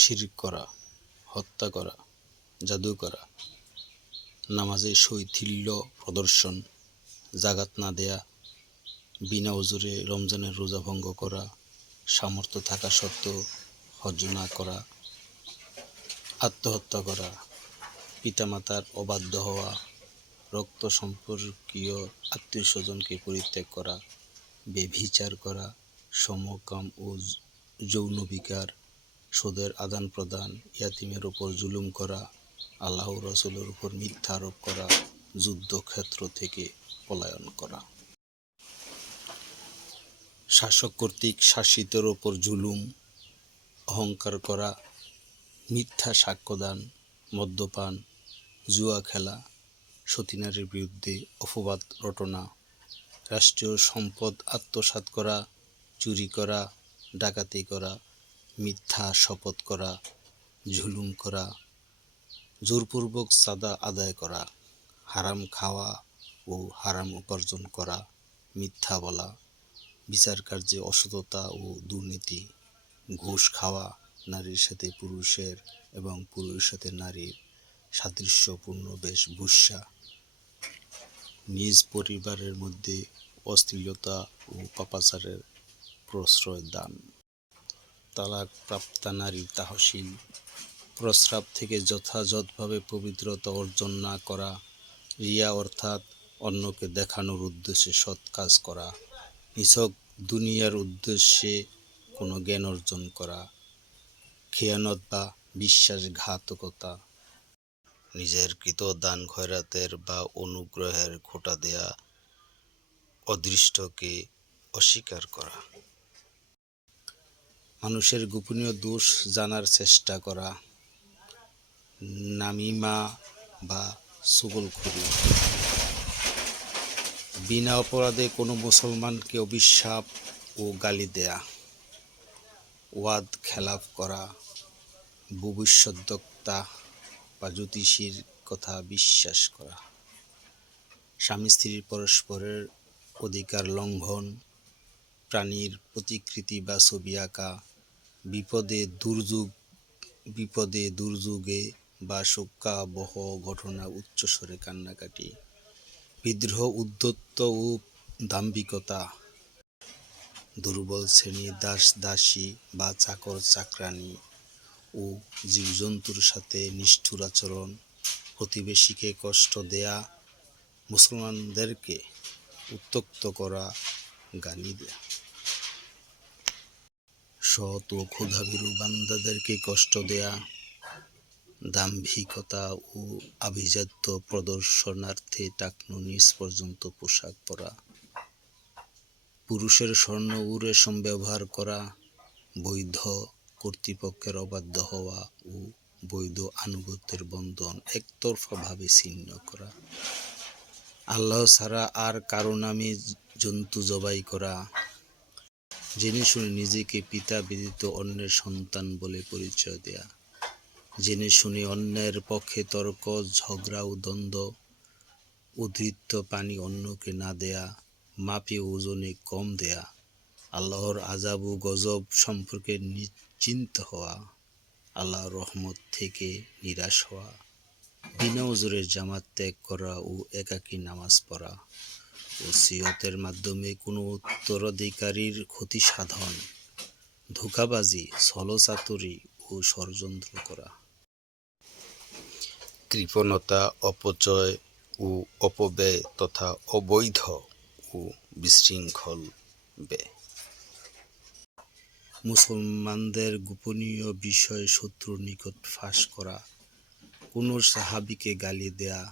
শিরক করা, হত্যা করা, জাদু করা, নামাজে শৈথিল্য প্রদর্শন, জাকাত না দেয়া, বিনা ওজরে রমজানের রোজা ভঙ্গ করা, সামর্থ্য থাকা সত্ত্বেও হজ না করা, আত্মহত্যা করা, পিতামাতার অবাধ্য হওয়া, রক্ত সম্পর্কীয় আত্মীয়স্বজনকে পরিত্যাগ করা, ব্যভিচার করা, সমকাম ও যৌন বিকার, সুদের আদান প্রদান, ইয়াতীমের উপর জুলুম করা, আল্লাহ ও রাসূলের উপর মিথ্যা আরোপ করা, যুদ্ধক্ষেত্র থেকে পলায়ন করা, শাসক কর্তৃক শাসিতের উপর জুলুম, অহংকার করা, মিথ্যা সাক্ষ্যদান, মদ্যপান, জুয়া খেলা, সতী নারীর বিরুদ্ধে অপবাদ রটনা, রাষ্ট্রীয় সম্পদ আত্মসাৎ করা, চুরি করা, ডাকাতি করা, মিথ্যা শপথ করা, জুলুম করা, জোরপূর্বক চাঁদা আদায় করা, হারাম খাওয়া ও হারাম উপার্জন করা, মিথ্যা বলা, বিচার কার্যে অসততা ও দুর্নীতি, ঘুষ খাওয়া, নারীর সাথে পুরুষের এবং পুরুষের সাথে নারীর সাদৃশ্যপূর্ণ বেশভূষা, নিজ পরিবারের মধ্যে অশ্লীলতা ও পাপাচারের প্রশ্রয় দান, তালাক প্রাপ্তা নারীর তাহসিল, প্রস্রাব থেকে যথাযথভাবে পবিত্রতা অর্জন না করা, রিয়া অর্থাৎ অন্যকে দেখানোর উদ্দেশ্যে সৎ কাজ করা, নিছক দুনিয়ার উদ্দেশ্যে কোনো জ্ঞান অর্জন করা, খেয়ানত বা বিশ্বাসঘাতকতা, নিজের কৃত দান খয়রাতের বা অনুগ্রহের খোঁটা দেয়া, অদৃষ্টকে অস্বীকার করা, মানুষের গোপনীয় দোষ জানার চেষ্টা করা, নামিমা বা চুগলখড়ি, বিনা অপরাধে কোনো মুসলমানকে অভিশাপ ও গালি দেয়া, ওয়াদ খেলাফ করা, ভবিষ্যদ্বক্তা বা জ্যোতিষীর কথা বিশ্বাস করা, স্বামী স্ত্রীর পরস্পরের অধিকার লঙ্ঘন, প্রাণীর প্রতিকৃতি বা ছবি আঁকা, বিপদে দুর্যোগে বা শোকাবহ ঘটনায় উচ্চস্বরে কান্নাকাটি, বিদ্রোহ, উদ্ধত্ত ও দাম্ভিকতা, দুর্বল শ্রেণীর দাস-দাসী বা চাকর চাকরানী ও জীবজন্তুর সাথে নিষ্ঠুর আচরণ, প্রতিবেশীকে কষ্ট দেয়া, মুসলমানদেরকে উত্যক্ত করা, গালি দেয়া, সৎ ও ক্ষুধাভীরু বান্দাদেরকে কষ্ট দেয়া, দাম্ভিকতা ও আভিজাত্য প্রদর্শনার্থে টাকনু নিচ পর্যন্ত পোশাক পরা, পুরুষের স্বর্ণ ও রেশম ব্যবহার করা, বৈধ কর্তৃপক্ষের অবাধ্য হওয়া ও বৈধ আনুগত্যের বন্ধন একতরফাভাবে ছিন্ন করা, আল্লাহ ছাড়া আর কারো নামে জন্তু জবাই করা, জেনে শুনে নিজেকে পিতা ব্যতীত অন্যের সন্তান বলে পরিচয় দেয়া, জেনে শুনে অন্যের পক্ষে তর্ক ঝগড়া ও দ্বন্দ্ব, উদ্ধৃত পানি অন্যকে না দেয়া, মাপে ওজনে কম দেয়া, আল্লাহর আযাব ও গজব সম্পর্কে নিশ্চিন্ত হওয়া, আল্লাহর রহমত থেকে নিরাশ হওয়া, বিনা ওজরের জামাত ত্যাগ করা ও একাকী নামাজ পড়া, ওসিয়তের মাধ্যমে কোনো উত্তরাধিকারীর ক্ষতি সাধন, ধোঁকাবাজি, ছলচাতুরি ও ষড়যন্ত্র করা, কৃপণতা, অপচয় ও অপব্যয় তথা অবৈধ ও বিশৃঙ্খল ব্যয়, মুসলমানদের গোপনীয় বিষয় শত্রুর নিকট ফাঁস করা, কোনো সাহাবীকে গালি দেয়া,